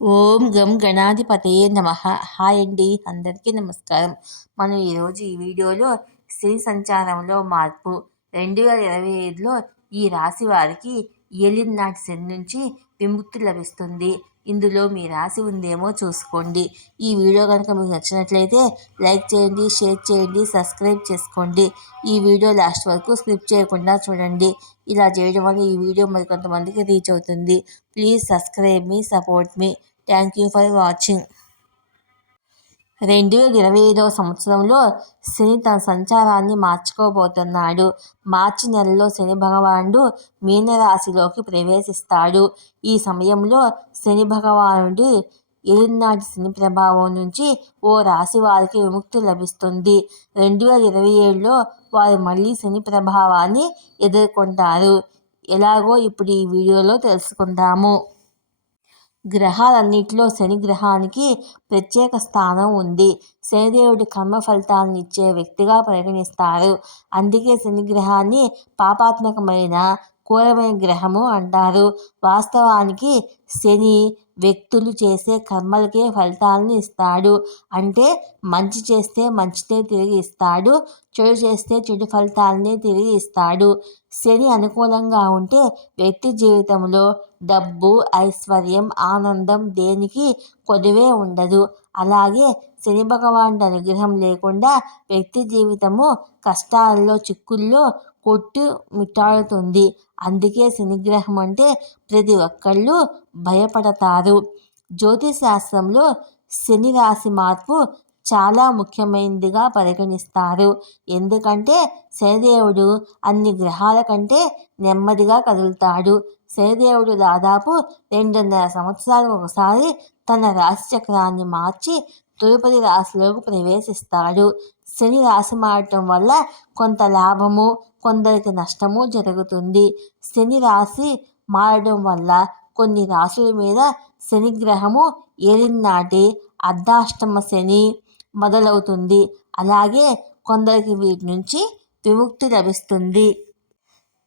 ఓం గం గణాధిపతయే నమః. హాయ్ అండి, అందరికీ నమస్కారం. మనం ఈరోజు ఈ వీడియోలో శని సంచారంలో మార్పు 2025లో ఈ రాశి వారికి ఏలినాటి శని నుంచి విముక్తి లభిస్తుంది. ఇందులో మీ రాశి ఉందేమో చూసుకోండి. ఈ వీడియో కనుక మీకు నచ్చినట్లయితే లైక్ చేయండి, షేర్ చేయండి, సబ్స్క్రైబ్ చేసుకోండి. ఈ వీడియో లాస్ట్ వరకు స్కిప్ చేయకుండా చూడండి. ఇలా చేయడం వల్ల ఈ వీడియో మరికొంతమందికి రీచ్ అవుతుంది. Please subscribe me, support me. Thank you for watching. 2025 సంవత్సరంలో శని తన సంచారాన్ని మార్చుకోబోతున్నాడు. మార్చి నెలలో శని భగవానుడు మీనరాశిలోకి ప్రవేశిస్తాడు. ఈ సమయంలో శని భగవానుడి ఏలినాటి శని ప్రభావం నుంచి ఓ రాశి వారికి విముక్తి లభిస్తుంది. 2027లో వారు మళ్ళీ శని ప్రభావాన్ని ఎదుర్కొంటారు. ఎలాగో ఇప్పుడు ఈ వీడియోలో తెలుసుకుందాము. గ్రహాలన్నిటిలో శని గ్రహానికి ప్రత్యేక స్థానం ఉంది. శనిదేవుడి కర్మ ఫలితాలను ఇచ్చే వ్యక్తిగా పరిగణిస్తారు. అందుకే శని గ్రహాన్ని పాపాత్మకమైన క్రూరమైన గ్రహము అంటారు. వాస్తవానికి శని వ్యక్తులు చేసే కర్మలకే ఫలితాలను ఇస్తాడు. అంటే మంచి చేస్తే మంచినే తిరిగి ఇస్తాడు, చెడు చేస్తే చెడు ఫలితాలనే తిరిగి ఇస్తాడు. శని అనుకూలంగా ఉంటే వ్యక్తి జీవితంలో డబ్బు, ఐశ్వర్యం, ఆనందం దేనికి కొదువే ఉండదు. అలాగే శని భగవానుడి అనుగ్రహం లేకుండా వ్యక్తి జీవితము కష్టాల్లో, చిక్కుల్లో కొట్టు మిట్టాడుతుంది. అందుకే శనిగ్రహం అంటే ప్రతి ఒక్కళ్ళు భయపడతారు. జ్యోతిష్ శాస్త్రంలో శని రాశి మార్పు చాలా ముఖ్యమైనదిగా పరిగణిస్తారు. ఎందుకంటే శనిదేవుడు అన్ని గ్రహాల కంటే నెమ్మదిగా కదులుతాడు. శనిదేవుడు దాదాపు 2.5 సంవత్సరాలకు ఒకసారి తన రాశి చక్రాన్ని మార్చి తదుపరి రాశిలోకి ప్రవేశిస్తాడు. శని రాశి మారటం వల్ల కొంత లాభము, కొందరికి నష్టము జరుగుతుంది. శని రాశి మారడం వల్ల కొన్ని రాశుల మీద శనిగ్రహము ఏలినాటి అర్ధాష్టమ శని మొదలవుతుంది. అలాగే కొందరికి వీటి నుంచి విముక్తి లభిస్తుంది.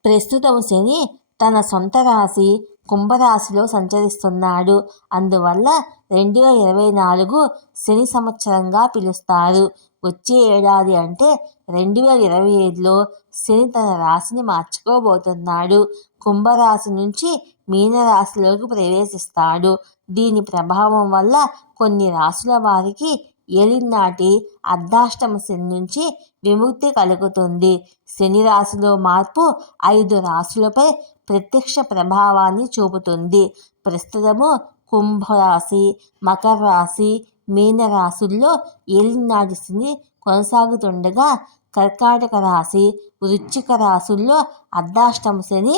ప్రస్తుతం శని తన సొంత రాశి కుంభరాశిలో సంచరిస్తున్నాడు. అందువల్ల 2024 శని సంవత్సరంగా పిలుస్తారు. వచ్చే ఏడాది అంటే 2025లో శని తన రాశిని మార్చుకోబోతున్నాడు. కుంభరాశి నుంచి మీనరాశిలోకి ప్రవేశిస్తాడు. దీని ప్రభావం వల్ల కొన్ని రాశుల వారికి ఏలినాటి అర్ధాష్టమ శని నుంచి విముక్తి కలుగుతుంది. శని రాశిలో మార్పు 5 రాశులపై ప్రత్యక్ష ప్రభావాన్ని చూపుతుంది. ప్రస్తుతము కుంభరాశి, మకర రాశి, మీనరాశుల్లో ఏలినాటి శని కొనసాగుతుండగా కర్కాటక రాశి, వృశ్చిక రాశుల్లో అర్ధాష్టమ శని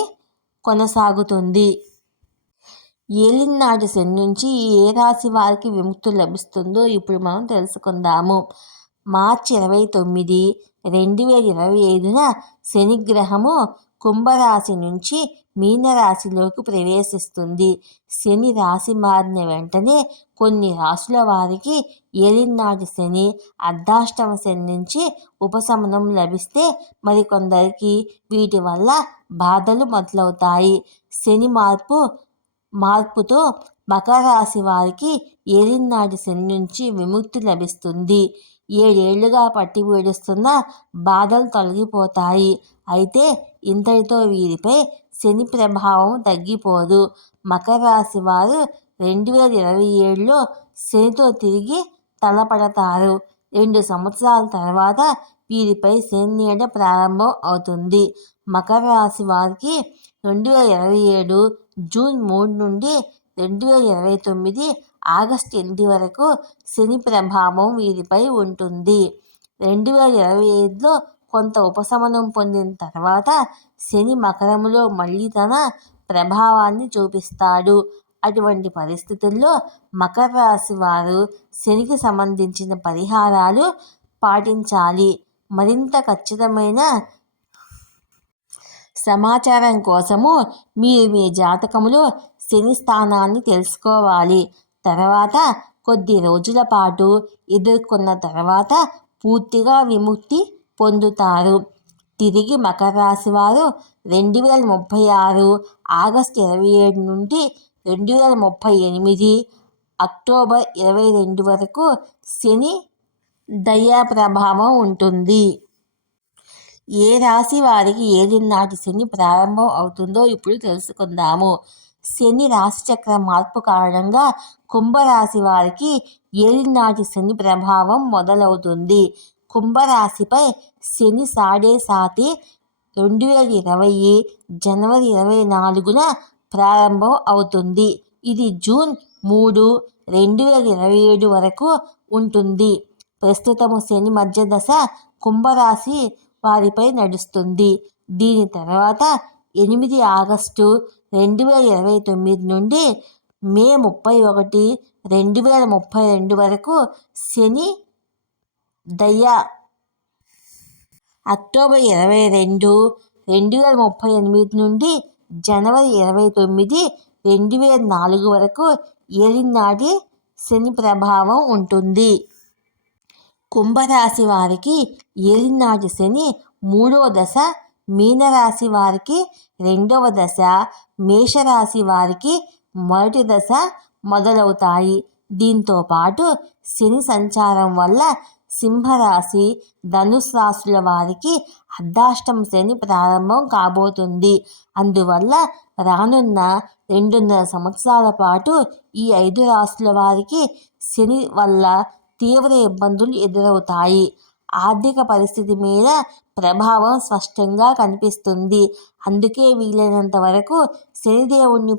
కొనసాగుతుంది. ఏలినాటి శని నుంచి ఏ రాశి వారికి విముక్తి లభిస్తుందో ఇప్పుడు మనం తెలుసుకుందాము. మార్చి 29, 2025న శనిగ్రహము కుంభరాశి నుంచి మీనరాశిలోకి ప్రవేశిస్తుంది. శని రాశి మారిన వెంటనే కొన్ని రాశుల వారికి ఏలినాటి శని, అర్ధాష్టమ శని నుంచి ఉపశమనం లభిస్తే మరికొందరికి వీటి వల్ల బాధలు మొదలవుతాయి. శని మార్పుతో మకర రాశి వారికి ఏలినాటి శని నుంచి విముక్తి లభిస్తుంది. 7 ఏళ్లుగా పట్టి పీడిస్తున్న బాధలు తొలగిపోతాయి. అయితే ఇంతటితో వీరిపై శని ప్రభావం తగ్గిపోదు. మకర రాశి వారు 2027లో శనితో తిరిగి తలపడతారు. 2 సంవత్సరాల తర్వాత వీరిపై శని నీడ ప్రారంభం అవుతుంది. మకర రాశి వారికి 2027 జూన్ 3 నుండి 2029 ఆగస్టు 8 వరకు శని ప్రభావం వీరిపై ఉంటుంది. 2025లో కొంత ఉపశమనం పొందిన తర్వాత శని మకరములో మళ్ళీ తన ప్రభావాన్ని చూపిస్తాడు. అటువంటి పరిస్థితుల్లో మకర రాశి వారు శనికి సంబంధించిన పరిహారాలు పాటించాలి. మరింత ఖచ్చితమైన సమాచారం కోసము మీరు మీ జాతకములో శని స్థానాన్ని తెలుసుకోవాలి. తర్వాత కొద్ది రోజుల పాటు ఎదుర్కొన్న తర్వాత పూర్తిగా విముక్తి పొందుతారు. తిరిగి మకర రాశి వారు 2036 ఆగస్టు 27 నుండి 2038 అక్టోబర్ 22 వరకు శని దయా ప్రభావం ఉంటుంది. ఏ రాశి వారికి ఏలినాటి శని ప్రారంభం అవుతుందో ఇప్పుడు తెలుసుకుందాము. శని రాశిచక్ర మార్పు కారణంగా కుంభరాశి వారికి ఏలినాటి శని ప్రభావం మొదలవుతుంది. కుంభరాశిపై శని సాడే సాతి 2020 జనవరి 24న ప్రారంభం అవుతుంది. ఇది జూన్ 3, 2027 వరకు ఉంటుంది. ప్రస్తుతము శని మధ్యదశ కుంభరాశి వారిపై నడుస్తుంది. దీని తర్వాత 8 ఆగస్టు 2029 నుండి మే 31, 2032 వరకు శని దయ. అక్టోబర్ 22, 2038 నుండి జనవరి 29, 2004 వరకు ఏలినాటి శని ప్రభావం ఉంటుంది. కుంభరాశి వారికి ఏలినాటి శని 3వ దశ, మీనరాశి వారికి 2వ దశ, మేషరాశి వారికి 1వ దశ మొదలవుతాయి. దీంతో పాటు శని సంచారం వల్ల సింహరాశి, ధనుసు రాశుల వారికి అర్ధాష్టమ శని ప్రారంభం కాబోతుంది. అందువల్ల రానున్న 2.5 సంవత్సరాల పాటు ఈ 5 రాశుల వారికి శని వల్ల తీవ్ర ఇబ్బందులు ఎదురవుతాయి. ఆర్థిక పరిస్థితి మీద ప్రభావం స్పష్టంగా కనిపిస్తుంది. అందుకే వీలైనంత వరకు శనిదేవుణ్ణి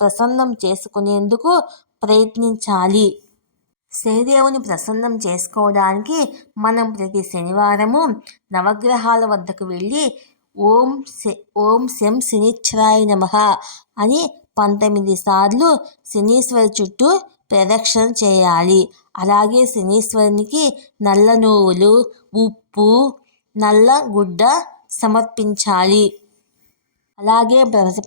ప్రసన్నం చేసుకునేందుకు ప్రయత్నించాలి. శనిదేవుని ప్రసన్నం చేసుకోవడానికి మనం ప్రతి శనివారము నవగ్రహాల వద్దకు వెళ్ళి ఓం శం శనిశ్చరాయ నమః అని 19 సార్లు శనీశ్వరి చుట్టూ ప్రదక్షిణ చేయాలి. అలాగే శనీశ్వరునికి నల్ల నువ్వులు, ఉప్పు, నల్ల గుడ్డ సమర్పించాలి. అలాగే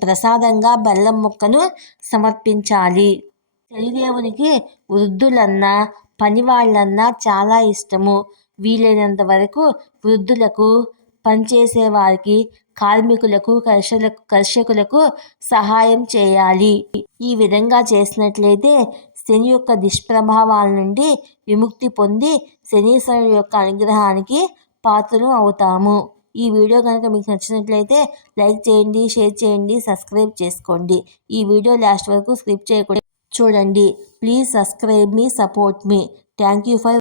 ప్రసాదంగా బెల్లం ముక్కను సమర్పించాలి. శనిదేవునికి వృద్ధులన్నా పనివాళ్ళన్నా చాలా ఇష్టము. వీలైనంత వరకు వృద్ధులకు, పనిచేసే వారికి, కార్మికులకు, కర్షకులకు సహాయం చేయాలి. ఈ విధంగా చేసినట్లయితే శని యొక్క దుష్ప్రభావాల నుండి విముక్తి పొంది శనీశ్వరుని యొక్క అనుగ్రహానికి పాత్రలు అవుతాము. ఈ వీడియో కనుక మీకు నచ్చినట్లయితే లైక్ చేయండి, షేర్ చేయండి, సబ్స్క్రైబ్ చేసుకోండి. ఈ వీడియో లాస్ట్ వరకు స్కిప్ చేయకుండా చూడండి. Please subscribe me, support me. Thank you for